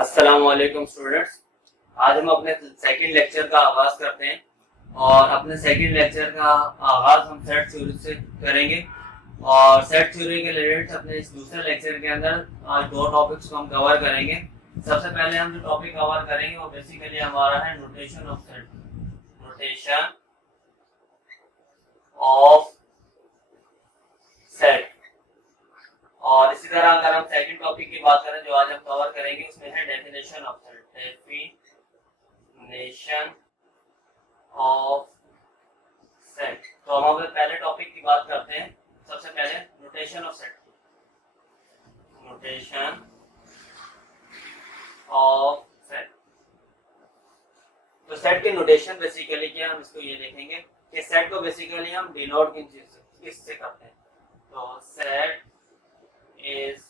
अस्सलाम वालेकुम स्टूडेंट्स। आज हम अपने सेकंड लेक्चर का आगाज करते हैं और अपने सेकंड लेक्चर का आगाज हम सेट थ्योरी से करेंगे और सेट थ्योरी के रिलेटेड अपने इस दूसरे लेक्चर के अंदर आज दो टॉपिक्स को हम कवर करेंगे। सबसे पहले हम जो टॉपिक कवर करेंगे वो बेसिकली हमारा है notation of set. Notation of set. और इसी तरह अगर हम सेकंड टॉपिक की बात करें जो आज हम कवर करेंगे उसमें है definition of set. Definition of set. तो हम अगर पहले टॉपिक की बात करते हैं, सबसे पहले notation of set. Notation of set. तो सेट के नोटेशन बेसिकली क्या, हम इसको ये देखेंगे कि सेट को बेसिकली हम डिनोट किससे करते हैं। तो set is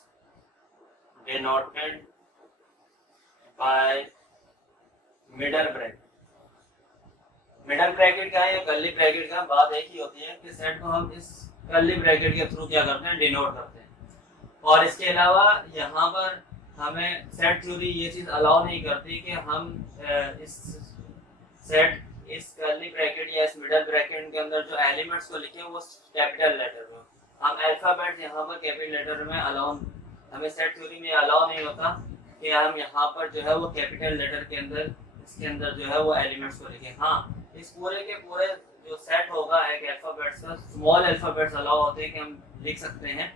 denoted by middle bracket। Middle bracket क्या है या कर्ली ब्रैकेट का बात एक ही होती है कि सेट को हम इस कर्ली ब्रैकेट के थ्रू क्या करते हैं, डिनोट करते हैं। और इसके अलावा यहाँ पर हमें सेट थ्योरी ये चीज अलाउ नहीं करती कि हम इस सेट इस कर्ली ब्रैकेट या इस मिडल ब्रैकेट के अंदर जो एलिमेंट्स को लिखे वो कैपिटल लेटर में, हम अल्फाबेट यहाँ पर कैपिटल लेटर में अलाउ, हमें सेट थ्योरी में अलाउ नहीं होता कि हम यहाँ पर जो है वो कैपिटल लेटर के अंदर इसके अंदर जो है वो एलिमेंट्स को लिखें। हाँ, इस पूरे के पूरे जो सेट होगा एक अल्फाबेट्स का, स्मॉल अल्फाबेट्स अलाउ होते हैं कि हम लिख सकते हैं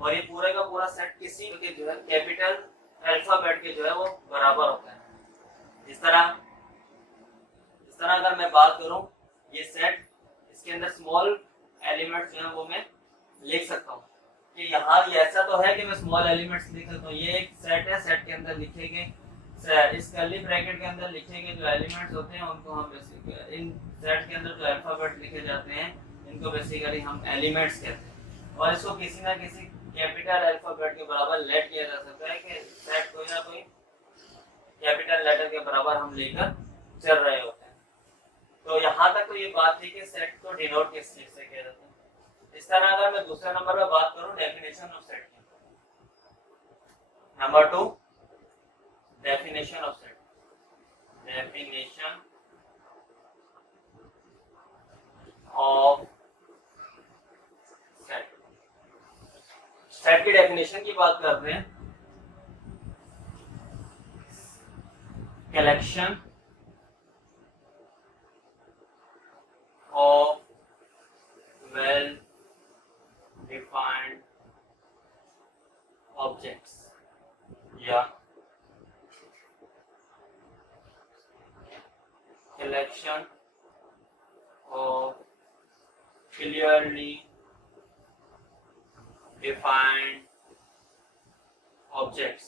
और ये पूरे का पूरा सेट किसी के जो है कैपिटल अल्फाबेट के जो है वो बराबर होता है। इस तरह अगर मैं बात करूं ये सेट, इसके अंदर स्मॉल एलिमेंट्स जो है वो मैं लिख सकता हूँ कि यहाँ ऐसा तो है कि मैं स्मॉल एलिमेंट्स लिख सकता हूँ। ये एक सेट है, सेट के अंदर लिखे गए इस कर्ली ब्रैकेट के अंदर लिखे गए जो एलिमेंट्स होते हैं उनको हम बेसिकली, इन सेट के अंदर जो अल्फाबेट लिखे जाते हैं इनको बेसिकली हम एलिमेंट्स कहते हैं। और इसको किसी ना किसी कैपिटल अल्फाबेट के बराबर लेट किया जा सकता है कि सेट कोई ना कोई कैपिटल लेटर के बराबर हम लेकर चल रहे होते हैं। तो यहाँ तक तो ये बात थी कि सेट को डिनोट किस चीज से किया जाता है। इस तरह अगर मैं दूसरे नंबर पे बात करूं डेफिनेशन ऑफ सेट की, number 2 definition of set. Definition of set. Set की डेफिनेशन की बात करते हैं। Collection of well defined objects या collection of clearly defined objects।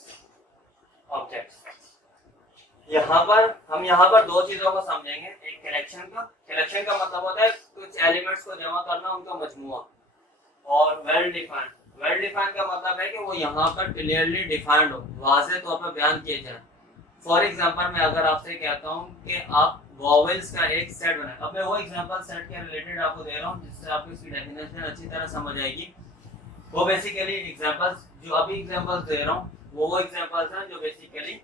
यहाँ पर दो चीजों को समझेंगे। एक कलेक्शन का मतलब होता है कुछ एलिमेंट्स को जमा करना, उनका मजमुआ। और वेल डिफाइंड का मतलब है कि वो यहाँ पर क्लियरली डिफाइंड हो, वाज़ेह तौर पर बयान किए जाए। फॉर एग्जांपल मैं अगर आपसे कहता हूँ कि आप वॉवेल्स का एक सेट बनाए, अब मैं वो एग्जांपल सेट के रिलेटेड आपको दे रहा हूँ जिससे आपको इसकी डेफिनेशन अच्छी तरह समझ आएगी। वो बेसिकली एग्जांपल्स जो अभी एग्जांपल्स दे रहा हूँ वो एग्जांपल्स हैं जो बेसिकली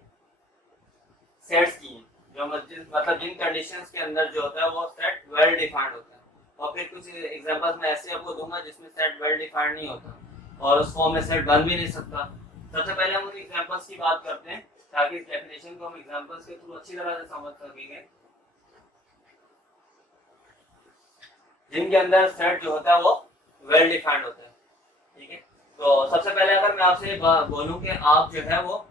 सेट्स की हैं, जो मतलब जिन कंडीशंस के अंदर जो होता है वो सेट वेल डिफाइंड होता है। और फिर कुछ एग्जांपल्स मैं ऐसे आपको दूंगा जिसमें सेट वेल डिफाइंड नहीं होता और उस फॉर्म में सेट बन भी नहीं सकता। सबसे पहले हम उन एग्जांपल्स की बात करते हैं ताकि इस डेफिनेशन को हम एग्जांपल्स के थ्रू अच्छी तरह से समझ सकेंगे, जिनके अंदर सेट जो होता है वो वेल डिफाइंड होता है। ठीक है, तो सबसे पहले अगर मैं आपसे बोलूं कि आप जो है वो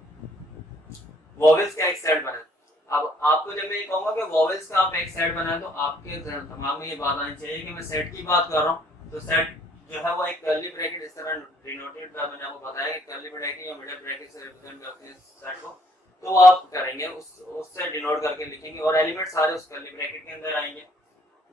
वॉवेल्स का एक सेट बनाएं। अब आपको जब मैं ये कहूंगा कि वॉवेल्स का आप एक सेट बनाएं तो आपके दिमाग में ये बात आनी चाहिए कि मैं सेट की बात कर रहा हूँ। तो सेट जो है वो एक कर्ली ब्रैकेट इस तरह डिनोटेड, मैंने आपको बताया कि कर्ली ब्रैकेट या मिडल ब्रैकेट से रिप्रेजेंट करते हैं सेट को, तो आप करेंगे उससे डिनोट करके लिखेंगे और एलिमेंट सारे उस कर्ली ब्रैकेट के अंदर आएंगे।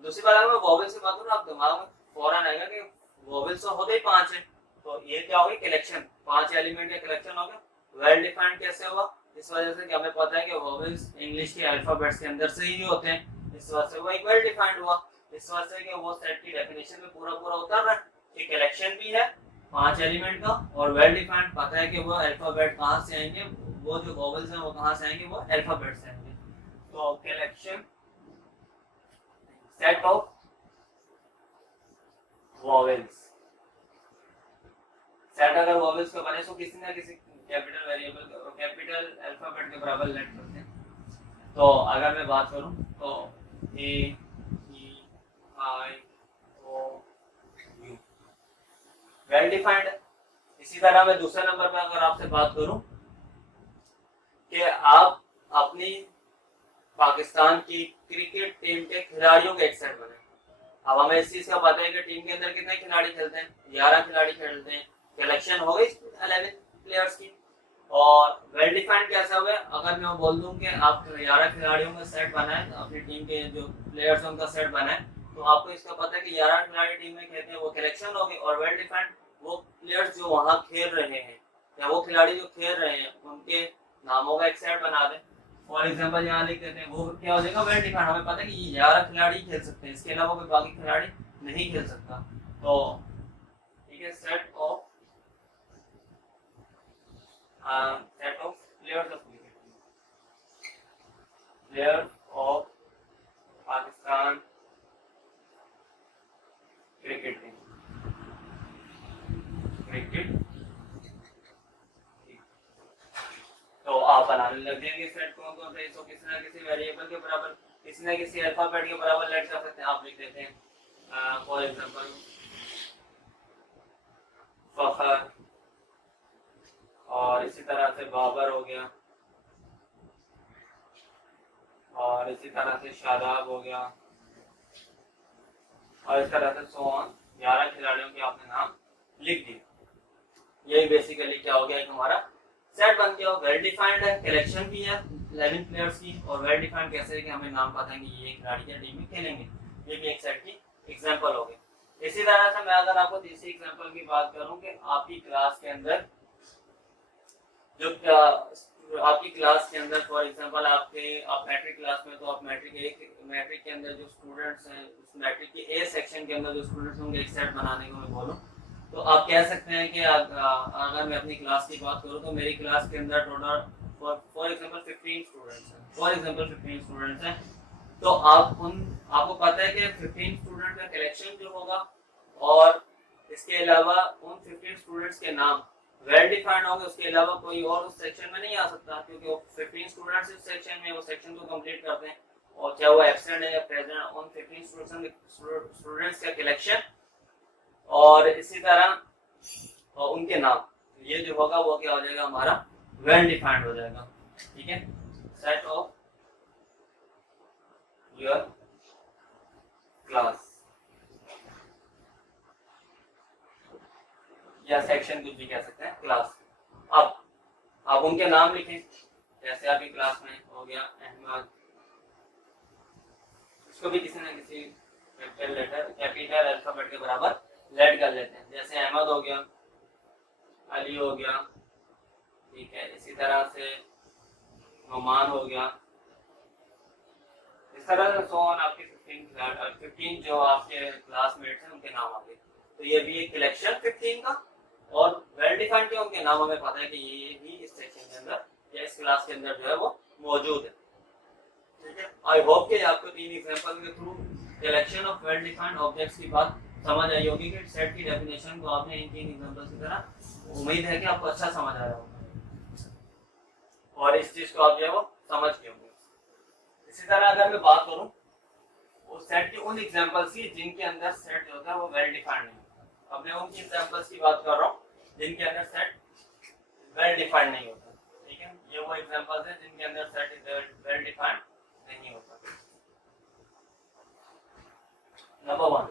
दूसरी बात अगर मैं वॉवेल्स की बात करूँ आप दिमाग में फौरन आएगा कि वॉवेल्स तो होते ही 5 है, तो ये क्या होगी, कलेक्शन, 5 एलिमेंट का कलेक्शन होगा। वेल डिफाइंड कैसे हुआ, इस वजह से कि हमें पता है कि वॉवेल्स इंग्लिश के अल्फाबेट्स के अंदर से ही होते हैं, इस वजह से वो एक वेल डिफाइंड हुआ। इस वजह से कि वो सेट की डेफिनेशन में पूरा उतर रहा है कि कलेक्शन भी है 5 एलिमेंट का और वेल डिफाइंड, पता है कि वो अल्फाबेट कहाँ से आएंगे, वो जो वॉवेल्स हैं वो कहाँ से आएंगे, वो अल्फाबेट से आएंगे। तो collection set of vowels, set अगर वॉवेल्स का बने तो किसी ना किसी कैपिटल वेरिएबल कैपिटल अल्फाबेट के बराबर लेट करते हैं। तो अगर मैं बात करूं तो ए ई आई ओ यू वेल डिफाइंड। इसी तरह मैं दूसरे नंबर पर अगर आपसे बात करूं कि आप अपनी पाकिस्तान की क्रिकेट टीम के खिलाड़ियों के एक सेट बने। अब हमें इस चीज का पता है कि टीम के अंदर कितने खिलाड़ी खेलते हैं, 11 खिलाड़ी खेलते हैं। कलेक्शन हो गई 11 प्लेयर्स की। और वेल डिफाइंड कैसा हुआ, अगर मैं बोल दूं कि आप 11 खिलाड़ियों का सेट बनाएं, अपनी टीम के जो प्लेयर्स हैं उनका सेट बनाएं, तो आपको इसका पता है कि 11 खिलाड़ी टीम में खेलते हैं, वो कलेक्शन हो गई। और वेल डिफाइंड वो प्लेयर्स जो वहां खेल रहे हैं या वो खिलाड़ी जो खेल रहे हैं उनके नामों का एक सेट बना दें। फॉर एग्जांपल यहाँ लिख देते हैं, वो क्या हो जाएगा, वेल डिफाइंड। हमें पता है कि ये 11 खिलाड़ी खेल सकते हैं, इसके अलावा कोई बाकी खिलाड़ी नहीं खेल सकता। तो ठीक है, set of players of cricket, players of Pakistan cricket team, cricket. तो आप बनाने लग जाएंगे सेट कौन कौन से, इसको किसी ना किसी वेरिएबल के बराबर, किसी ना किसी अल्फाबेट के बराबर लेट कर सकते हैं। आप लिख देते हैं फॉर एग्जांपल फखर, और इसी तरह से बाबर हो गया, और इसी तरह से शादाब हो गया, और इस तरह से सोन 11 खिलाड़ियों के आपने नाम लिख दिए। यही बेसिकली क्या हो गया, एक हमारा सेट बन गया। वेल डिफाइंड है, कलेक्शन भी है 11 प्लेयर्स की, और वेल डिफाइंड कैसे है कि हमें नाम पता है कि ये खिलाड़ी टीम में खेलेंगे। ये भी एक सेट की एग्जांपल हो गई। इसी तरह से मैं अगर आपको तीसरी एग्जांपल की बात करूं कि आपकी क्लास के अंदर जो आपकी क्लास के अंदर फॉर एग्जांपल आप मैट्रिक क्लास में, तो आप मैट्रिक के अंदर जो स्टूडेंट्स हैं, उस मैट्रिक के ए सेक्शन के अंदर जो स्टूडेंट्स होंगे एक सेट बनाने को मैं बोलूं, तो आप कह सकते हैं कि अगर मैं अपनी क्लास की बात करूं तो मेरी क्लास के अंदर टोटल फॉर एग्जांपल 15 स्टूडेंट्स हैं, फॉर एग्जांपल 15 स्टूडेंट्स हैं। तो आपको पता है कि 15 स्टूडेंट का कलेक्शन जो होगा, और इसके अलावा उन 15 स्टूडेंट्स के नाम वेल डिफाइंड होंगे। उसके अलावा कोई और उस सेक्शन में नहीं आ सकता, क्योंकि वो 15 स्टूडेंट्स इस सेक्शन में वो सेक्शन को कंप्लीट करते हैं, और चाहे वो एब्सेंट है या प्रेजेंट, उन 15 स्टूडेंट्स का कलेक्शन और इसी तरह उनके नाम, ये जो होगा वो क्या हो जाएगा, हमारा वेल डिफाइंड हो जाएगा। ठीक है, सेट ऑफ योर क्लास या सेक्शन कुछ भी कह सकते हैं, क्लास। अब आप उनके नाम लिखें, जैसे आपकी क्लास में हो गया अहमद, इसको भी किसी न किसी कैपिटल लेटर कैपिटल अल्फाबेट के बराबर लेट कर लेते हैं। जैसे अहमद हो गया, अली हो गया, ठीक है, इसी तरह से नुमान हो गया, इस तरह से सोन आपके 15 जो आपके क्लासमेट्स हैं उनके नाम आ गए। तो ये भी एक कलेक्शन 15 का, और वेल डिफाइंड के उनके नाम हमें पता है कि ये भी इस सेक्शन के अंदर या इस क्लास के अंदर जो है वो मौजूद है। ठीक है, आई होप कि आपको 3 एग्जांपल के through collection of well defined objects की बात समझ आई होगी कि सेट की डेफिनेशन को आपने इन 3 एग्जांपल की तरह, उम्मीद है कि आपको अच्छा समझ आया होगा और इस चीज को आप जो है वो समझ गए होंगे। इसी तरह अगर मैं बात करूं उस सेट के उन एग्जांपल्स की जिनके अंदर सेट जो होता है वो वेल डिफाइंड नहीं होता। अब मैं उन एग्जांपल्स की बात कर रहा हूं जिनके अंदर सेट वेल डिफाइंड नहीं होता। ठीक है, ये वो एग्जांपल्स हैं जिनके अंदर सेट वेल डिफाइंड नहीं होता। नंबर 1,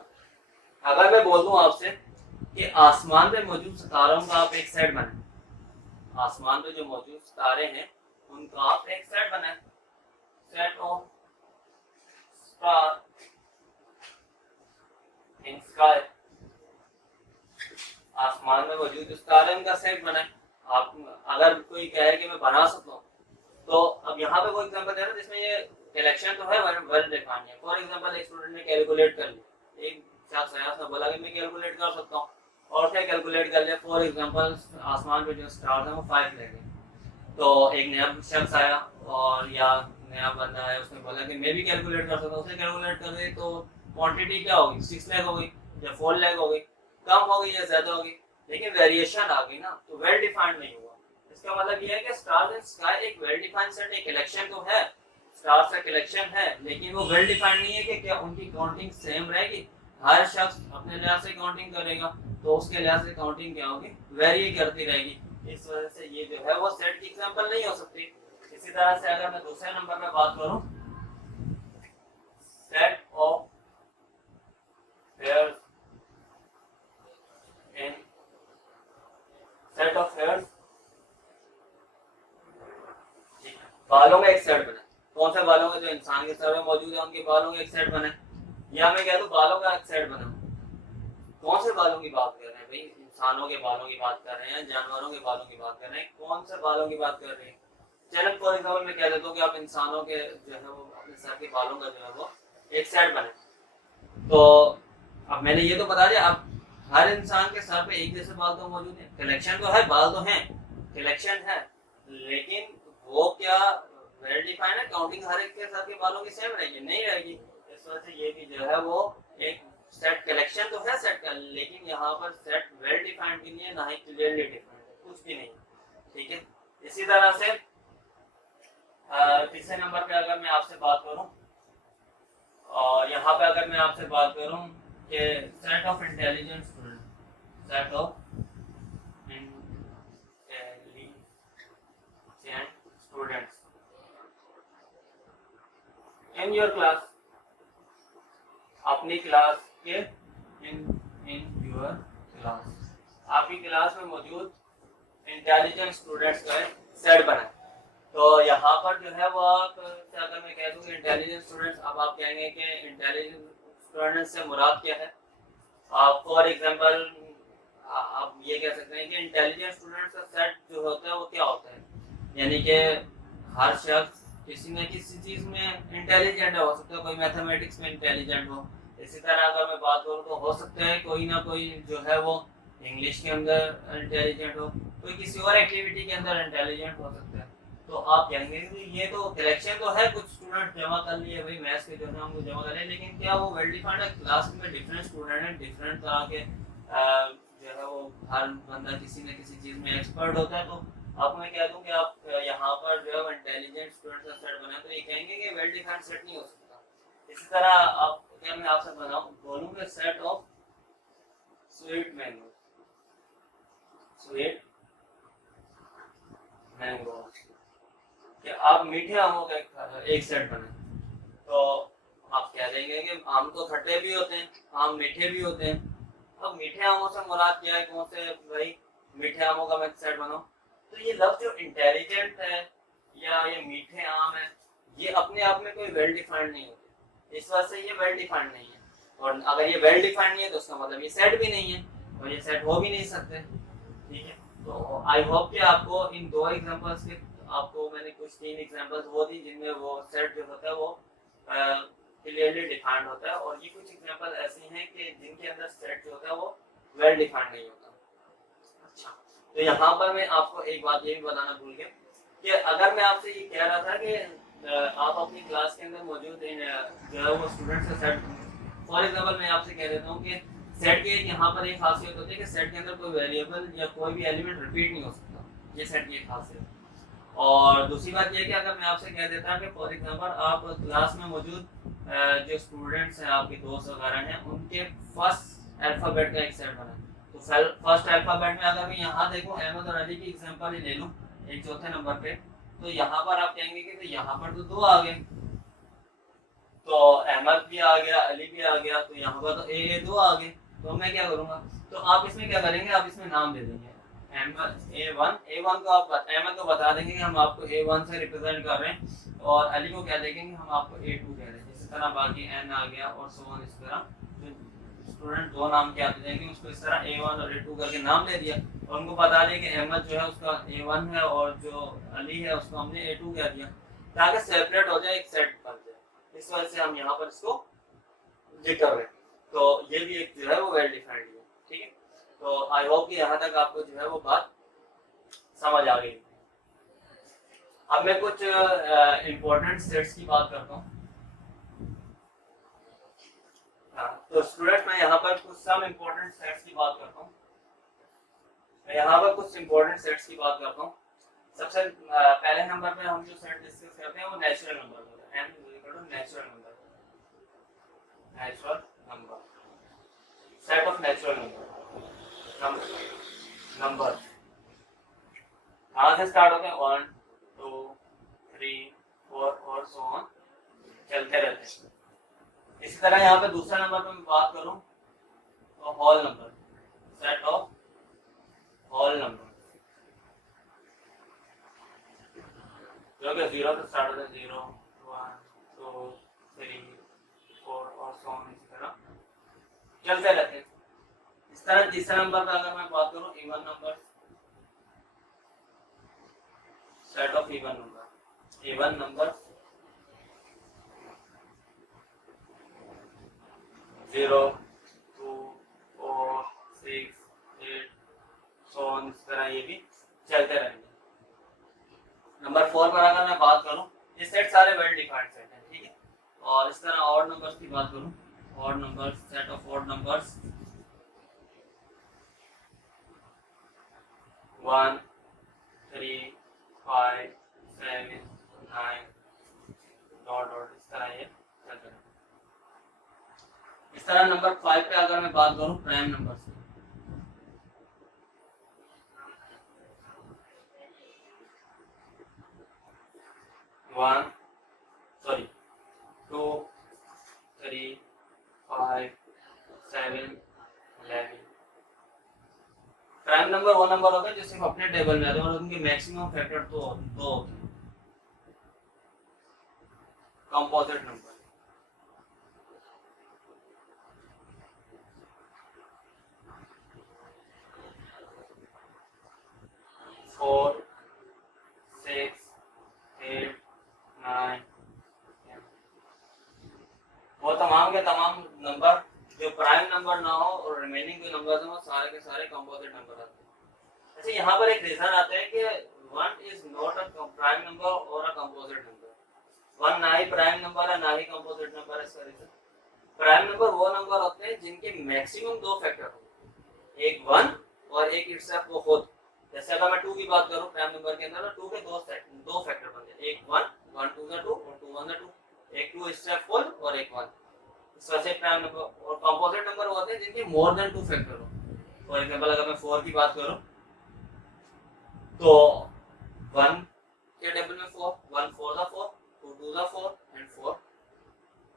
अगर मैं बोल दूं आपसे कि आसमान में मौजूद सितारों का आप एक सेट बनाएं, आसमान में जो मौजूद सितारे हैं उनका आप एक सेट बनाएं, set of star in sky, आसमान में मौजूद सितारे उनका सेट बनाएं। आप अगर कोई कहे कि मैं बना सकता हूँ, तो अब यहाँ पे कोई एग्जांपल दे रहा है जिसमें ये कलेक्शन तो है वेल डिफाइंड है। फॉर एग्जांपल एक स्टूडेंट ने कैलकुलेट कर लिया, एक शख्स है उसने बोला कि मैं कैलकुलेट कर सकता हूँ, और क्या कैलकुलेट कर लिया, फॉर एग्जांपल आसमान पे जो स्टार्स हैं वो 5 ले गए। तो एक नया शख्स आया और या नया बंदा है, उसने बोला कि मैं भी कैलकुलेट कर सकता हूँ, उसने कैलकुलेट कर दी तो क्वांटिटी क्या होगी, 6 लाख हो गई या 4 लाख हो गई, कम हो गई या ज्यादा हो गई, लेकिन वेरिएशन आ गई ना, तो वेल डिफाइंड नहीं हुआ। इसका मतलब ये है कि स्टार्स इन स्काई एक वेल डिफाइंड सेट, एक कलेक्शन तो है, स्टार्स का कलेक्शन है, लेकिन वो वेल डिफाइंड नहीं है कि क्या उनकी काउंटिंग सेम रहेगी, हर शख्स अपने लिहाज से काउंटिंग करेगा, तो उसके लिहाज से काउंटिंग क्या होगी, वेरी करती रहेगी। इस वजह से ये जो है वो सेट की एग्जांपल नहीं हो सकती। इसी तरह से अगर मैं दूसरे नंबर पे बात करूं, set of pairs in set of pairs, बालों का एक सेट बना, कौन से बालों का, जो इंसान के सर में मौजूद है उनके बालों का एक सेट बना, या मैं कह दूं बालों का एक सेट बना, कौन से बालों की बात कर रहे हैं भाई, इंसानों के बालों की बात कर रहे हैं, जानवरों के बालों की बात कर रहे हैं, कौन से बालों की बात कर रहे हैं। चलो फॉर एग्जांपल मैं कह देता हूँ कि आप इंसानों के जो है वो अपने सर के बालों का जो है वो एक सेट बने, तो अब मैंने ये तो बता दिया, अब हर इंसान के सर पे एक जैसे बाल तो मौजूद है, कलेक्शन तो है, बाल तो हैं, कलेक्शन है, लेकिन वो क्या वेल डिफाइंड है, काउंटिंग हर एक के सर के बालों की सेम रहेगी, नहीं रहेगी। इस वजह से ये भी जो है वो एक सेट कलेक्शन तो है सेट का, लेकिन यहाँ पर सेट वेल डिफाइंड भी नहीं है, ना ही क्लियरली डिफाइंड है, कुछ भी नहीं, ठीक है। इसी तरह से तीसरे नंबर पे अगर मैं आपसे बात करूं, और यहाँ पे अगर मैं आपसे बात करूं कि set of intelligent student, set of intelligent students in your class, अपनी क्लास के इन योर क्लास, आपकी क्लास में मौजूद इंटेलिजेंट स्टूडेंट्स का सेट बनाए। तो यहाँ पर जो है वो आप अगर मैं कह दूँ कि इंटेलिजेंट स्टूडेंट्स, अब आप कहेंगे कि इंटेलिजेंट स्टूडेंट्स से मुराद क्या है, आप फॉर एग्जांपल आप ये कह सकते हैं कि इंटेलिजेंट स्टूडेंट्स का सेट जो होता है वो क्या होता है, यानी कि हर शख्स किसी न किसी चीज में इंटेलिजेंट है, हो सकता है कोई मैथमेटिक्स में इंटेलिजेंट हो, इसी तरह अगर मैं बात करूँ तो हो सकता है कोई ना कोई जो है वो इंग्लिश के अंदर इंटेलिजेंट हो, कोई किसी और एक्टिविटी के अंदर इंटेलिजेंट हो सकता है। तो आप कहेंगे कि ये तो कलेक्शन तो है, कुछ स्टूडेंट जमा कर लिए भाई मैथ्स के जो है हमको जमा कर लिए, लेकिन क्या वो वेल डिफाइंड है, क्लास में डिफरेंट स्टूडेंट हैं, डिफरेंट तरह के जो है वो हर बंदा किसी न किसी चीज में एक्सपर्ट होता है, तो अब मैं कह दूं कि आप यहाँ पर जो है इंटेलिजेंट स्टूडेंट का सेट बनाए तो ये कहेंगे कि वेल डिफाइंड सेट नहीं हो सकता। इसी तरह आप क्या मैं आपसे बोलूंगा set of sweet mango, sweet mango, कि आप मीठे आमों का एक सेट बने, तो आप कह देंगे कि आम तो खट्टे भी होते हैं, आम मीठे भी होते हैं। अब मीठे आमों से मुराद क्या है, कौन से भाई मीठे आमों का मैं सेट बनाऊं, तो ये लफ्ज जो इंटेलिजेंट है या ये मीठे आम है, ये अपने आप में कोई वेल डिफाइंड नहीं होते, इस वजह से ये वेल डिफाइंड नहीं है, और अगर ये वेल डिफाइंड नहीं है तो उसका मतलब ये सेट भी नहीं है, और ये सेट हो भी नहीं सकते, ठीक है। तो आई होप कि आपको इन दो एग्जांपल्स के, आपको मैंने कुछ 3 एग्जांपल्स वो दी जिनमें वो सेट जो होता है वो क्लियरली डिफाइंड होता है, और ये कुछ एग्जांपल ऐसे हैं कि जिनके अंदर सेट जो होता है वो वेल डिफाइंड नहीं होता। अच्छा, तो यहाँ पर मैं आपको एक बात ये भी बताना भूल गया कि अगर मैं आपसे ये कह रहा था कि आप अपनी क्लास के अंदर मौजूद जो है वो स्टूडेंट्स का सेट, फॉर एग्जांपल मैं आपसे कह देता हूँ कि सेट की यहाँ पर एक खासियत होती है कि सेट के अंदर कोई वेरिएबल या कोई भी एलिमेंट रिपीट नहीं हो सकता, ये सेट की एक खासियत। और दूसरी बात यह कि अगर मैं आपसे कह देता कि फॉर एग्जांपल आप क्लास में मौजूद जो स्टूडेंट्स हैं, आपके दोस्त वगैरह हैं, उनके फर्स्ट अल्फाबेट का एक सेट बना, तो फर्स्ट अल्फाबेट में अगर मैं यहाँ देखूँ अहमद और अली की एग्जांपल ही ले लूँ एक चौथे नंबर पे, तो यहाँ पर आप कहेंगे कि तो यहाँ पर तो 2 आ गए, तो अहमद भी आ गया, अली भी आ गया, तो यहाँ पर तो ए 2 आ गए, तो मैं क्या करूँगा, तो आप इसमें क्या करेंगे, आप इसमें नाम दे देंगे अहमद A1 को आप अहमद को बता देंगे कि हम आपको A1 से रिप्रेजेंट कर रहे हैं, और अली को क्या देंगे हम आपको A2 कह रहे हैं, इस तरह बाकी N आ गया और सो ऑन, इस तरह जो स्टूडेंट 2 नाम के आते जाएंगे उसको इस तरह A1 और A2 करके नाम दे दिया, और उनको बता दिया कि अहमद जो है उसका A1 है और जो अली है उसको हमने A2 कह दिया, ताकि सेपरेट हो जाए, एक सेट बन जाए, इस वजह से हम यहाँ पर इसको जिक्र रहे, तो ये भी एक जो है वो वेल डिफाइंड है, ठीक है। तो आई होप कि यहाँ तक आपको जो है वो बात समझ आ गई। अब मैं कुछ इम्पोर्टेंट सेट्स की बात करता हूँ। तो स्टूडेंट्स मैं यहाँ पर कुछ सम इम्पोर्टेंट सेट्स की बात करता हूँ। सबसे पहले नंबर पे हम जो सेट डिस्कस करते हैं वो नेचुरल नंबर होता है। n natural number, set of natural number कहाँ से स्टार्ट होते हैं? 1 2 3 4 और सो ऑन चलते रहते हैं। इसी तरह यहाँ पे दूसरा नंबर पे मैं बात करूं तो whole number, set of whole number जो कि 0 से स्टार्ट होते हैं। 0 1 2 3 4 और सो ऑन इसी तरह चलते रहते हैं। इस तरह तीसरा नंबर पे अगर मैं बात करूं even number, set of even number 0 2 4 6 8 so on इस तरह ये भी चलते रहेंगे। नंबर 4 पर अगर मैं बात करूं, ये सेट सारे वेल डिफाइंड सेट हैं, ठीक है। और इस तरह ऑड नंबर्स की बात करूं, odd numbers, set of odd numbers 1 3 5 7 9 dot dot इस तरह ये चलते रहेंगे। इस तरह नंबर 5 पे अगर मैं बात करूं प्राइम नंबर से, 1 2 3 5 7 11। प्राइम नंबर वो नंबर होता है जो सिर्फ अपने टेबल में आते हैं और उनके मैक्सिमम फैक्टर दो होते हैं। कंपोजिट नंबर 4 6 8 9 वो तमाम के तमाम नंबर जो प्राइम नंबर ना हो और रिमेनिंग जो नंबर्स हैं वो सारे के सारे कंपोजिट नंबर आते हैं। अच्छा, यहाँ पर एक रीजन आता है कि 1 is not a prime number और अ कंपोजिट नंबर। 1 ना ही प्राइम नंबर है ना ही कंपोजिट नंबर है। इसका रीजन, प्राइम नंबर वो नंबर होते हैं जिनके मैक्सिमम दो फैक्टर हो, एक 1 और एक इटसेल्फ वो खुद। जैसे अगर मैं 2 की बात करूं, प्राइम नंबर के अंदर 2 के दो फैक्टर बनते हैं, एक 1 1 2 2 और 2 1 2, एक 2 इटसेल्फ फुल और एक 1। इस वजह से प्राइम नंबर और कंपोजिट नंबर होते हैं जिनके मोर देन 2 फैक्टर हो। फॉर एग्जांपल अगर मैं 4 की बात करूं तो 1 के टेबल में 4, 1 4 दा 4, 2 2 दा 4 एंड 4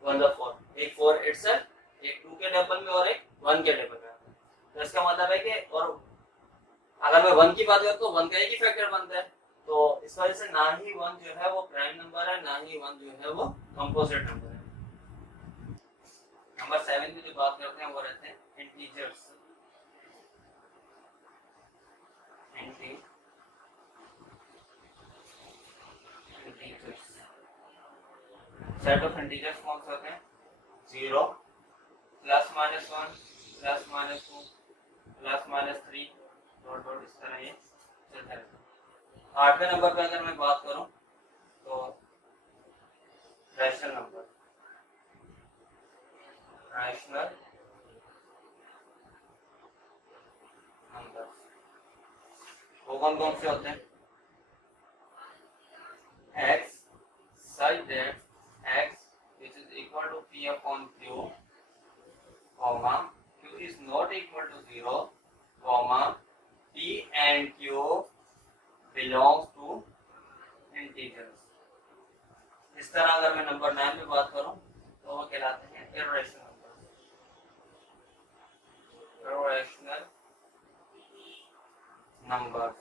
1 दा 4। एक 4 इटसेल्फ, एक 2 के टेबल में और एक 1 के टेबल में। तो इसका मतलब है कि और अगर मैं 1 की बात करूं तो 1 का एक ही फैक्टर बनता है। तो इस वजह से ना ही 1 जो है वो प्राइम नंबर है, ना ही 1 जो है वो कंपोजिट नंबर है। नंबर 7 की जो बात करते हैं वो रहते हैं इंटीजर्स। सेट ऑफ इंटीजर्स कौन से होते हैं? 0 plus minus 1 plus minus 2 plus minus 3 dot dot इस तरह ये चलता रहता है। 8वें नंबर पे अगर मैं बात करूं तो रैशनल नंबर, वो कौन से होते हैं? x such that x which is equal to p upon q, comma q is not equal to 0, comma p and q belongs to integers। इस तरह अगर मैं नंबर 9 पे बात करूं तो वो कहलाते हैं irrational numbers।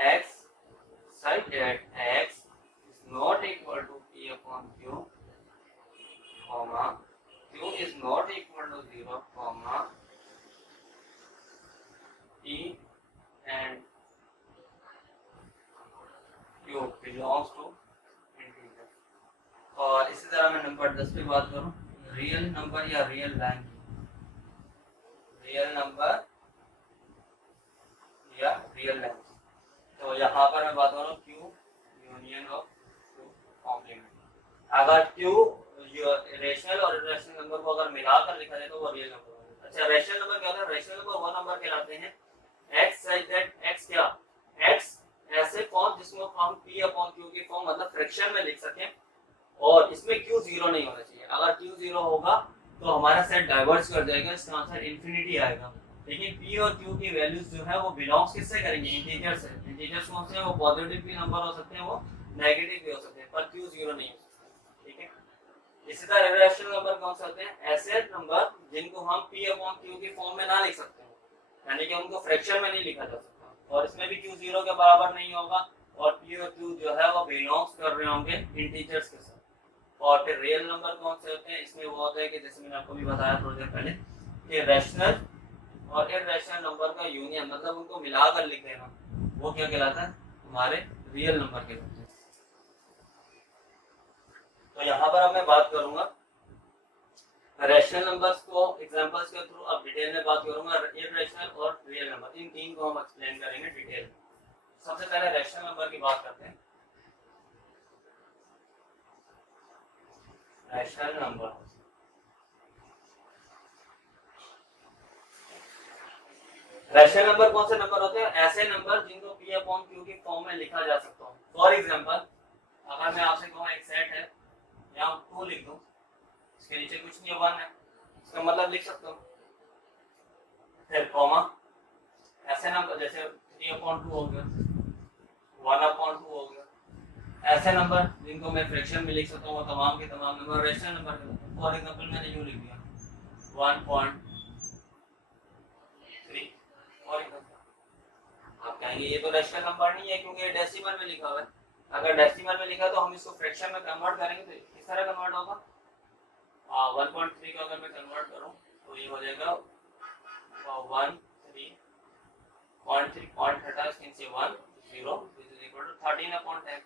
x such that x is not equal to p upon q, comma q is not equal to 0, comma p and q belongs to integer। और इसी तरह मैं नंबर 10 पे बात करूं, रियल नंबर या रियल लाइन, रियल नंबर या real length. तो यहाँ पर मैं बात कर रहा हूँ Q union of two complement. अगर Q रेशनल और इरेशनल नंबर को अगर मिलाकर लिखा जाए तो वो रियल नंबर होगा। अच्छा, रेशनल नंबर क्या होता है? रेशनल नंबर वो नंबर कहलाते हैं x such that x क्या x ऐसे फॉर्म जिसमें हम p अपॉन q की फॉर्म मतलब फ्रैक्शन में लिख सकें और इसमें q जीरो नहीं होना चाहिए। अगर q जीरो होगा तो हमारा सेट डाइवर्ज कर जाएगा, इसका आंसर इंफिनिटी आएगा। लेकिन p और q की वैल्यूज जो है वो बिलोंग्स किससे करेंगे? इंटीजर से। इंटीजर्स कौन से हैं? वो पॉजिटिव भी नंबर हो सकते हैं, वो नेगेटिव भी हो सकते हैं, पर q जीरो नहीं हो सकता। ठीक है। इसी तरह इरेशनल नंबर कौन से होते हैं? ऐसे नंबर जिनको हम p अपॉन q की फॉर्म में ना लिख सकते हो, यानी कि उनको फ्रैक्शन में नहीं लिखा जा सकता, और इसमें भी q जीरो के बराबर नहीं होगा और p और q जो है वो बिलोंग्स कर रहे होंगे इंटीजर्स के साथ। और फिर रियल नंबर कौन से होते हैं? इसमें वो होता है कि जैसे मैंने आपको भी बताया थोड़ी देर पहले कि रैशनल और इरेशनल नंबर का यूनियन मतलब उनको मिलाकर लिख देना, वो क्या कहलाता है? हमारे रियल नंबर कहलाते हैं। तो यहाँ पर अब मैं बात करूंगा रैशनल नंबर्स को एग्जांपल्स के थ्रू, अब डिटेल में बात करूंगा इरेशनल और रियल नंबर, इन तीन को हम एक्सप्लेन करेंगे डिटेल में। सबसे पहले रैशनल नंबर की बात करते हैं। रैशनल नंबर रैशनल नंबर कौन से नंबर होते हैं? ऐसे नंबर जिनको p अपॉन q की फॉर्म में लिखा जा सकता है। फॉर एग्जांपल अगर मैं आपसे कहूं एक सेट है, यहाँ 2 लिख दूं, इसके नीचे कुछ नहीं 1 है, इसका मतलब लिख सकता हूं। फिर कॉमा ऐसे नंबर जैसे 3 अपॉन 2 हो गया, 1 अपॉन 2 हो गया। ऐसे नंबर जिनको मैं फ्रैक्शन में लिख सकता हूँ वो तमाम के तमाम नंबर रैशनल नंबर कहलाते हैं। फॉर एग्जांपल मैंने यूं लिख दिया 1.3 और आप कहेंगे ये तो रैशनल नंबर नहीं है क्योंकि ये डेसिमल में लिखा हुआ है। अगर डेसिमल में लिखा तो हम इसको फ्रैक्शन में कन्वर्ट करेंगे तो किस तरह कन्वर्ट होगा? 1.3 का अगर मैं कन्वर्ट करूं तो ये हो जाएगा 1.3 पॉइंट हटा इसके नीचे 1 0 this is equal to 13 upon 10।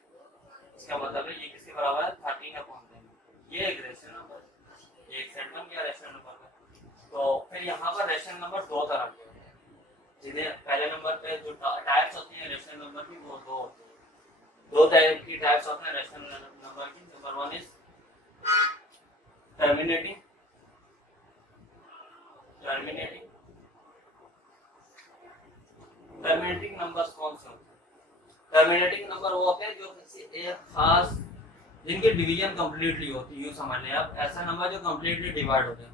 इसका मतलब है ये किसके बराबर है? 13 अपॉन 10। ये एक रैशनल नंबर है, ये एक सेट बन गया रैशनल नंबर का। तो फिर यहाँ पर रैशनल नंबर दो तरह के होते हैं, जिन्हें पहले नंबर पे जो टाइप्स होती हैं रैशनल नंबर की वो दो होती है। दो टाइप की टाइप्स होते हैं रैशनल नंबर की। नंबर 1 इज टर्मिनेटिंग नंबर्स कौन से होते हैं? टर्मिनेटिंग नंबर वो होते हैं जो किसी एक खास जिनकी डिवीजन कंप्लीटली होती है। यूं समझ लें आप, ऐसा नंबर जो कंप्लीटली डिवाइड होते हैं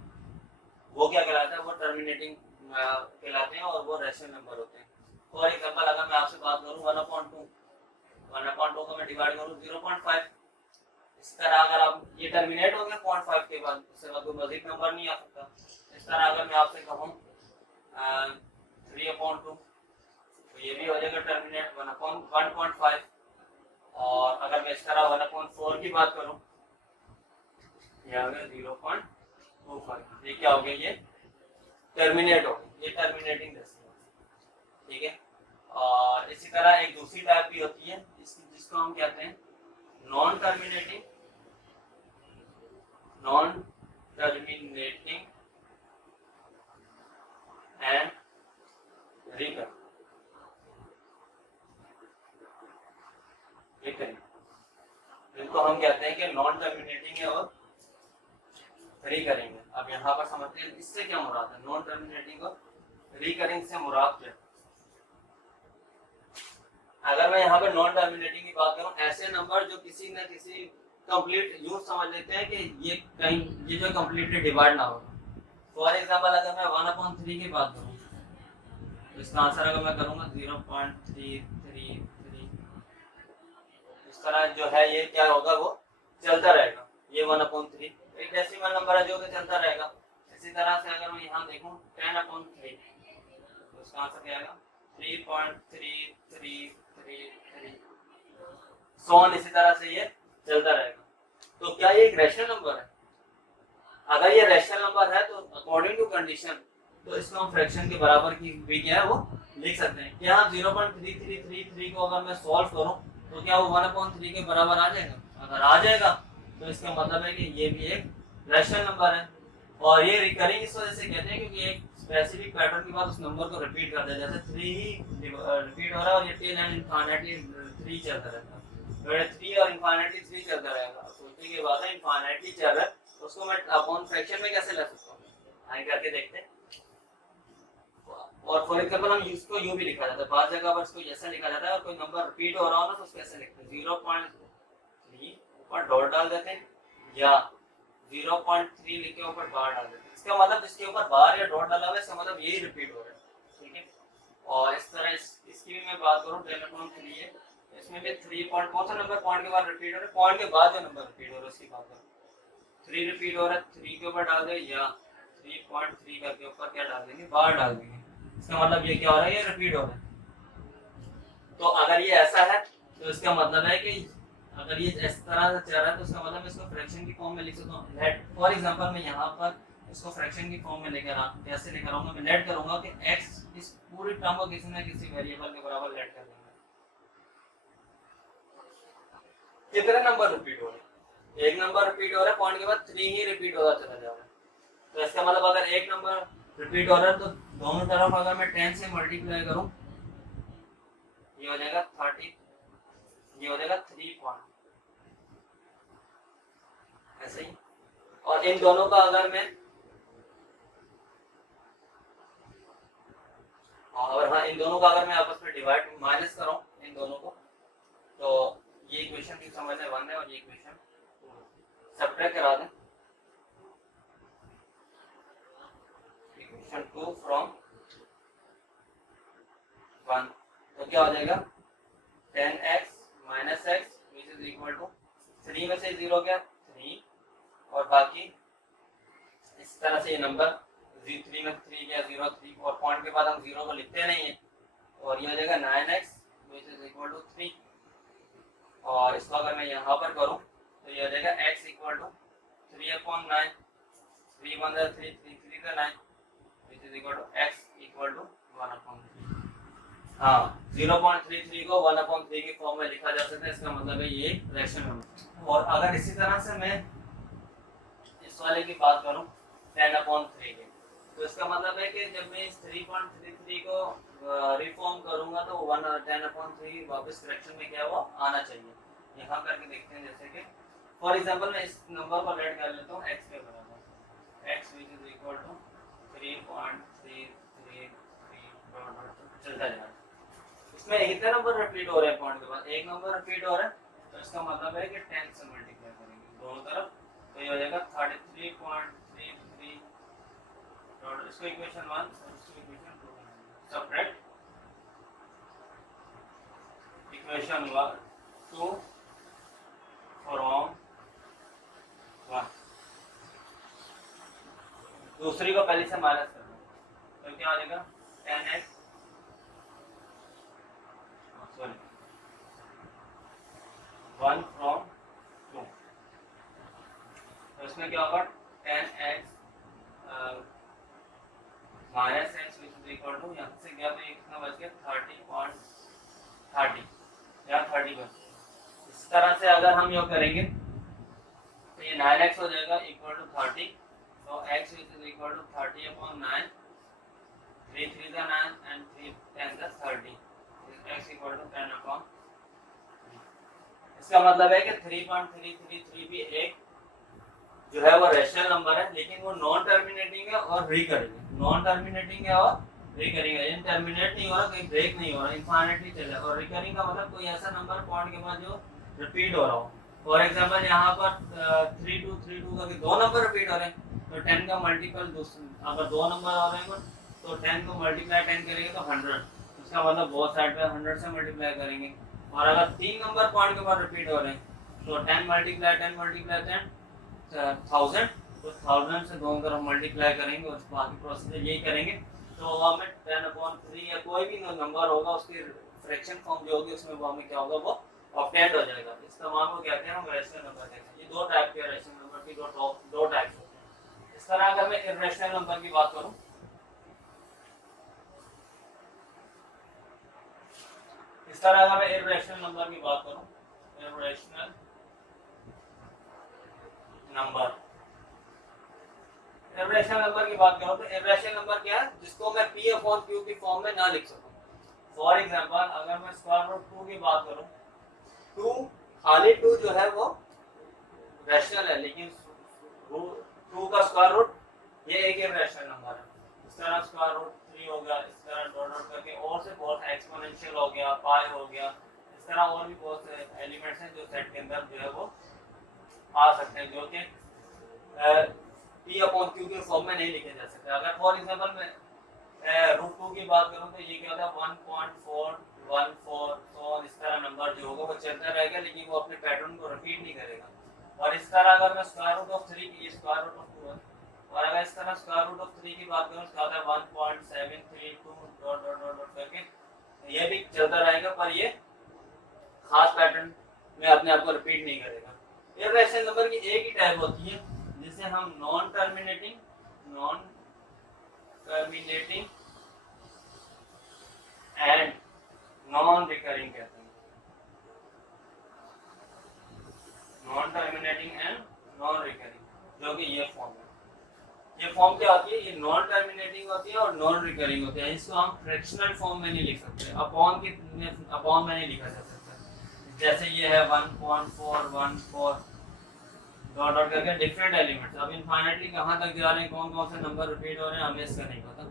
वो क्या कहलाता है? वो टर्मिनेटिंग कहलाते हैं और वो रैशनल नंबर होते हैं। फॉर एग्जांपल अगर मैं आपसे बात करूं 1/2 को मैं डिवाइड करूं 0.5, इस तरह अगर आप ये टर्मिनेट हो गया 0.5 के बाद, उसके बाद कोई मजीद नंबर नहीं आ सकता। इस तरह अगर मैं आपसे कहूं 3/2 तो ये भी हो जाएगा टर्मिनेट 1/1.5। और अगर मैं इस तरह 1/4 की बात करूं ये आ गया 0.25, ये क्या हो गया? ये टर्मिनेट हो गया, ये टर्मिनेटिंग डेसिमल। ठीक है। और इसी तरह एक दूसरी टाइप भी होती है जिसको हम कहते हैं नॉन टर्मिनेटिंग एंड रिकरिंग। जिनको हम कहते हैं कि नॉन टर्मिनेटिंग है और रिकरिंग है। अब यहाँ पर समझते हैं इससे क्या मुराद है? नॉन टर्मिनेटिंग और रिकरिंग से मुराद क्या? अगर मैं यहाँ पर नॉन टर्मिनेटिंग की बात करूँ, ऐसे नंबर जो किसी न किसी कंप्लीट यूज समझ लेते हैं कि ये कहीं ये जो कंप्लीटली डिवाइड ना हो। फॉर एग्जांपल अगर मैं 1/3 की बात करूँ तो इसका आंसर अगर मैं करूँगा 0.333, इस तरह जो है ये क्या होगा? वो चलता रहेगा। ये 1/3 एक डेसिमल नंबर है जो कि चलता रहेगा। इसी तरह से अगर मैं यहाँ देखूँ 10/3 तो इसका आंसर क्या आएगा? 3.3333। सोन इसी तरह से ये चलता रहेगा। तो क्या ये एक रैशनल नंबर है? अगर ये रैशनल नंबर है तो अकॉर्डिंग टू कंडीशन तो इसको हम फ्रैक्शन के बराबर की भी क्या है वो लिख सकते हैं। क्या 0.3333 को अगर मैं सॉल्व करूं तो क्या वो 1/3 के बराबर आ जाएगा? अगर आ जाएगा तो इसका मतलब है कि ये भी एक रैशनल नंबर है। और ये रिकरिंग इस वजह से कहते हैं क्योंकि एक स्पेसिफिक पैटर्न के बाद उस नंबर को रिपीट कर दिया, जैसे 3 ही रिपीट हो रहा है और ये 10 एंड इनफाइनाइटली 3 चलता रहता है, तो ये 3 और इनफाइनाइटली 3 चलता रहेगा। सोचने की बात है, इनफाइनाइटली चल रहा है, उसको मैं अपॉन फ्रैक्शन में कैसे ला सकता हूँ, आगे करके देखते हैं। और फॉर एग्जांपल हम इसको यूं भी लिखा जाता है, बात जगह पर इसको जैसा लिखा जाता है, और कोई नंबर रिपीट हो रहा हो ना तो उसको ऐसे लिखते हैं 0.3 ऊपर डॉट डाल देते हैं, या 0.3 लिख के ऊपर बार डाल देते हैं। इसका मतलब जिसके ऊपर बार या डॉट डाला हुआ है इसका मतलब यही रिपीट हो रहा है, ठीक है। और इस तरह इसकी भी मैं बात करूं 10/3 है, इसमें भी 3 पॉइंट, कौन सा नंबर पॉइंट के बाद रिपीट हो रहा है, पॉइंट के बाद जो नंबर रिपीट हो रहा है उसकी बात करूं। 3 रिपीट हो रहा है, 3 के ऊपर डाल दे, या 3.3 करके ऊपर क्या डाल देंगे, बार डाल देंगे। इसका मतलब ये क्या हो रहा है, ये रिपीट हो रहा है। तो अगर ये ऐसा है तो इसका मतलब है कि अगर ये इस तरह से चल रहा है तो इसका मतलब इसको फ्रैक्शन की फॉर्म में लिख सकता हूँ। लेट फॉर एग्जांपल मैं यहाँ पर इसको फ्रैक्शन की फॉर्म में लेकर आऊँ, कैसे लेकर आऊंगा, मैं लेट करूंगा कि x इस पूरी टर्म को किसी न किसी वेरिएबल के बराबर लेट कर दूंगा। कितने नंबर रिपीट हो रहे हैं, एक नंबर रिपीट हो रहा है, पॉइंट के बाद 3 ही रिपीट होता चला जा रहा है। तो इसका मतलब अगर एक नंबर रिपीट हो रहा है तो दोनों तरफ अगर मैं 10 से मल्टीप्लाई करूं, ये हो जाएगा 30, ये हो जाएगा 3 पॉइंट, ऐसे ही। और इन दोनों का अगर मैं इन दोनों का अगर मैं आपस में डिवाइड माइनस करूं इन दोनों को, तो ये इक्वेशन भी समझने 1 है और ये इक्वेशन 2 सब्ट्रैक्ट करा दें, इक्वेशन 2 फ्रॉम 1, तो क्या हो जाएगा 10x minus x which is equal to 3 में से 0 क्या 3, और बाकी इस तरह से ये नंबर 3 में 3 क्या 0 3, और पॉइंट के बाद हम 0 को लिखते नहीं है, और ये हो जाएगा 9x which is equal to 3। और इसको अगर मैं यहाँ पर करूँ तो ये हो जाएगा x equal to 3/9, 3 1 3 3 3 9 which is equal to x equal to 1/3। हाँ, 0.33 को 1/3 की फॉर्म में लिखा जा सकता है, इसका मतलब है ये फ्रैक्शन नंबर। और अगर इसी तरह से मैं इस वाले की बात करूं 10/3 की, तो इसका मतलब है कि जब मैं इस 3.33 को रिफॉर्म करूंगा तो 10/3 वापस फ्रैक्शन में क्या हुआ आना चाहिए। यहाँ करके देखते हैं, जैसे कि फॉर एग्जांपल मैं इस नंबर को लेट कर लेता हूँ x के बराबर, x which is equal to 3.333 चलता जाएगा। इसमें कितने नंबर रिपीट हो रहे हैं, पॉइंट के बाद एक नंबर रिपीट हो रहा है, तो इसका मतलब है कि 10 से मल्टीप्लाई करेंगे दोनों तरफ, तो ये हो जाएगा 33.33, इसको इक्वेशन 1 और इसको इक्वेशन 2 सब्ट्रैक्ट इक्वेशन 2 फ्रॉम 1, दूसरी को पहले से माइनस करना, तो क्या हो जाएगा 10x 1 फ्रॉम 2, तो इसमें क्या होगा 10x minus x which is equal to, यहाँ से गया तो ये कितना बच गया 30.30, यहाँ 30 बच। इस तरह से अगर हम ये करेंगे तो ये 9x हो जाएगा इक्वल टू 30, तो x which is equal to 30/9, 3 3 9 and 3 10 30, x equal to 10/3। इसका मतलब है कि 3.333 भी एक जो है वो रेशनल नंबर है, लेकिन वो नॉन टर्मिनेटिंग है और रिकरिंग है, नॉन टर्मिनेटिंग है और रिकरिंग है, यानी टर्मिनेट नहीं हो रहा, कोई ब्रेक नहीं हो रहा, इनफाइनाइटली चल रहा है। और रिकरिंग का मतलब कोई ऐसा नंबर पॉइंट के बाद जो रिपीट हो रहा हो। फॉर एग्जांपल यहाँ पर 3232 करके दो नंबर रिपीट हो रहे हैं, तो 10 का मल्टीपल अगर दो नंबर आ रहे हैं तो 10 को मल्टीप्लाई 10 करेंगे तो 100, इसका मतलब बहुत साइड पे 100 से मल्टीप्लाई करेंगे। और अगर 3 नंबर पॉइंट के बाद रिपीट हो रहे हैं तो 10 मल्टीप्लाई 10 मल्टीप्लाई 10 1000, तो 1000 से दोनों तरफ मल्टीप्लाई करेंगे और बाकी प्रोसेस यही करेंगे। तो हमें 10/3 या कोई भी नंबर होगा उसकी फ्रैक्शन फॉर्म जो होगी उसमें वो हमें क्या होगा वो ऑब्टेन्ड हो जाएगा। इस तमाम को कहते हैं हम रेशनल नंबर कहते हैं। ये दो टाइप के रेशनल नंबर की दो टाइप्स होते हैं। इस तरह अगर मैं इर्रेशनल नंबर की बात करूं, इस तरह अगर मैं इर्रेशनल नंबर की बात करूं, इर्रेशनल नंबर इर्रेशनल नंबर की बात करूं तो इर्रेशनल नंबर क्या है जिसको मैं p अपॉन q की फॉर्म में ना लिख सकूं। फॉर एग्जांपल अगर मैं स्क्वायर रूट 2 की बात करूं, 2 खाली 2 जो है वो रैशनल है, लेकिन 2 का स्क्वायर रूट ये एक इर्रेशनल नंबर है। इस तरह स्क्वायर रूट 3 हो गया, इस तरह डॉट डॉट करके और से बहुत एक्सपोनेंशियल हो गया, पाई हो गया, इस तरह और भी बहुत से एलिमेंट्स हैं जो सेट के अंदर जो है वो आ सकते हैं, जो कि p अपॉन q के फॉर्म में नहीं लिखे जा सकते। अगर फॉर एग्जांपल मैं रूट 2 की बात करूं तो ये क्या होता है 1.414 तो इस तरह नंबर जो होगा वो चलता रहेगा, लेकिन वो अपने पैटर्न को रिपीट नहीं करेगा। और इस तरह अगर मैं स्क्वायर रूट ऑफ 3 की स्क्वायर रूट ऑफ 2 है, और अगर इस तरह स्क्वायर रूट ऑफ 3 की बात करूं तो आता है 1.732 डॉट डॉट डॉट डॉट करके ये भी चलता रहेगा, पर ये खास पैटर्न में अपने आप को रिपीट नहीं करेगा। इर्रेशनल नंबर की एक ही टाइप होती है जिसे हम non terminating and non recurring कहते हैं। Non terminating and non recurring, जो कि ये फॉर्म है। ये फॉर्म क्या होती है, ये नॉन टर्मिनेटिंग होती है और नॉन रिकरिंग होती है। इसको हम फ्रैक्शनल फॉर्म में नहीं लिख सकते, अपॉन में नहीं लिखा जा सकता। जैसे ये है 1.414 डॉट डॉट करके डिफरेंट एलिमेंट्स। अब इनफाइनाइटली कहाँ तक जा रहे हैं, कौन कौन से नंबर रिपीट हो रहे हैं, हमें इसका नहीं पता।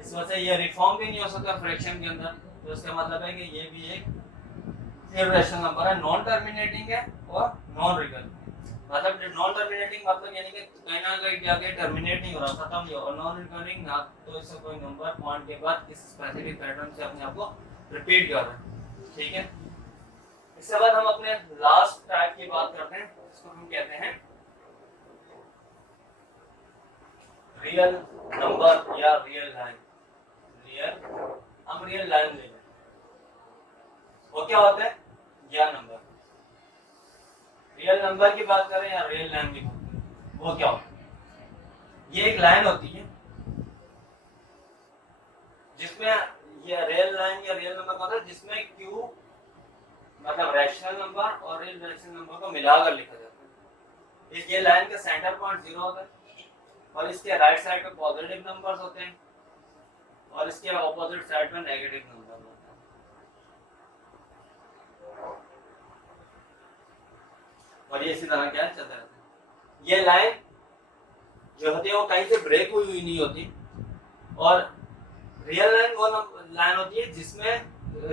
इस वजह से ये रिफॉर्म भी नहीं हो सकता फ्रैक्शन के अंदर, तो इसका मतलब है कि ये भी एक इर्रेशनल नंबर है, नॉन टर्मिनेटिंग है और नॉन रिकरिंग। मतलब नॉन टर्मिनेटिंग मतलब यानी कि कहीं ना कहीं जाके टर्मिनेट नहीं हो रहा, खत्म नहीं हो, और नॉन रिकरिंग ना तो इससे कोई नंबर पॉइंट के बाद किसी स्पेसिफिक पैटर्न से अपने आप को रिपीट कर रहा है। ठीक है, इसके बाद हम अपने लास्ट टाइप की बात करते हैं, इसको हम कहते हैं रियल नंबर या रियल लाइन। हम रियल लाइन ले लें, वो क्या होता है, या नंबर। रियल नंबर की बात करें या रियल लाइन की बात करें, वो क्या होता है, ये एक लाइन होती है जिसमें ये रियल लाइन या रियल नंबर होता है जिसमें q मतलब रैशनल नंबर और इर्रेशनल नंबर को मिलाकर लिखा जाता है। ये लाइन का सेंटर पॉइंट 0 होता है और इसके राइट साइड पे पॉजिटिव नंबर्स होते हैं और इसके ऑपोजिट साइड पे नेगेटिव नंबर होता है। और ये इसी तरह क्या चलता रहता है। ये लाइन जो होती है वो कहीं से ब्रेक हुई नहीं होती, और रियल लाइन वो लाइन होती है जिसमें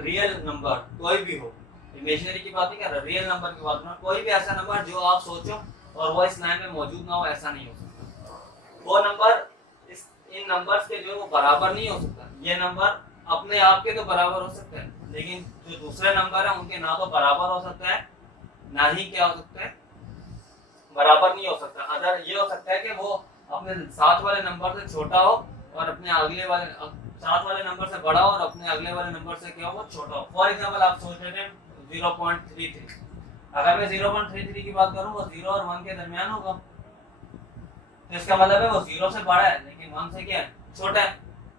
रियल नंबर कोई भी हो, इमेजिनरी की बात नहीं कर रहा, रियल नंबर की बात, कोई भी ऐसा नंबर जो आप सोचो और वो इस लाइन में मौजूद ना हो, ऐसा नहीं हो सकता। वो नंबर इन नंबर्स के जो वो बराबर नहीं हो सकता। ये नंबर अपने आप के तो बराबर हो सकता है, लेकिन जो दूसरे नंबर है उनके ना तो बराबर हो सकता है, ना ही क्या हो सकता है, बराबर नहीं हो सकता। अगर ये हो सकता है कि वो अपने साथ वाले नंबर से छोटा हो और अपने अगले वाले साथ वाले नंबर से बड़ा हो और अपने अगले वाले नंबर से क्या हो, वो छोटा हो। फॉर एग्जांपल आप सोच रहे थे 0.33, अगर मैं 0.33 की बात करूं वो 0 और 1 के दरमियान होगा, तो इसका मतलब है वो 0 से बड़ा है लेकिन 1 से क्या है, छोटा है।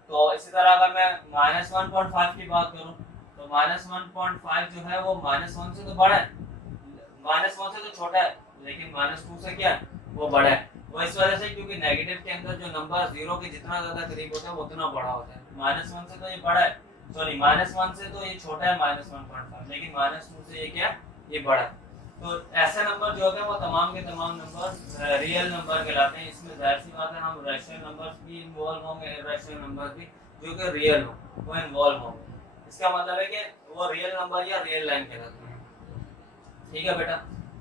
तो इसी तरह अगर मैं -1.5 की बात करूं तो -1.5 जो है वो -1 से तो बड़ा है, -1 से तो छोटा है, लेकिन -2 से क्या है, वो बड़ा है। वो इस वजह से क्योंकि नेगेटिव के अंदर जो नंबर 0 के जितना ज्यादा करीब होता है वो उतना बड़ा होता है। -1 से तो ये बड़ा है, सॉरी -1 से तो ये छोटा है -1.5, लेकिन -2 से ये क्या है, ये बड़ा है। तो ऐसे नंबर जो होते हैं वो तमाम के तमाम नंबर रियल नंबर कहलाते हैं। इसमें जाहिर सी बात है हम रैशनल नंबर्स भी इन्वॉल्व होंगे, इर्रेशनल नंबर्स भी जो कि रियल हो वो इन्वॉल्व होंगे। इसका मतलब है कि वो रियल नंबर या रियल लाइन कहलाते हैं। ठीक है बेटा,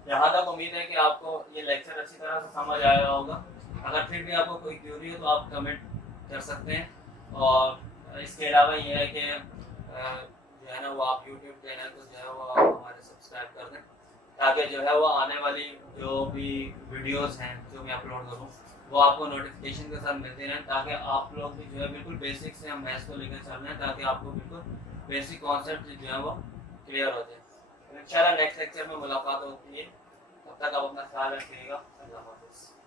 यहाँ तक उम्मीद है कि आपको ये लेक्चर अच्छी तरह से समझ आया होगा। अगर फिर भी आपको कोई क्वेरी हो तो आप कमेंट कर सकते हैं। और इसके अलावा ये है कि जो है ना वो आप यूट्यूब चैनल को जो है वो हमारे सब्सक्राइब कर दें, ताकि जो है वो आने वाली जो भी वीडियोस हैं जो मैं अपलोड करूँ वो आपको नोटिफिकेशन के साथ मिलती रहें, ताकि आप लोग भी जो है बिल्कुल बेसिक से हम मैथ्स को लेकर चल रहे हैं, ताकि आपको बिल्कुल बेसिक कॉन्सेप्ट जो है वो क्लियर हो जाए। इंशाल्लाह नेक्स्ट लेक्चर में मुलाकात होती है, तब तक आप अपना ख्याल रखिएगा। अल्लाह हाफ़िज़।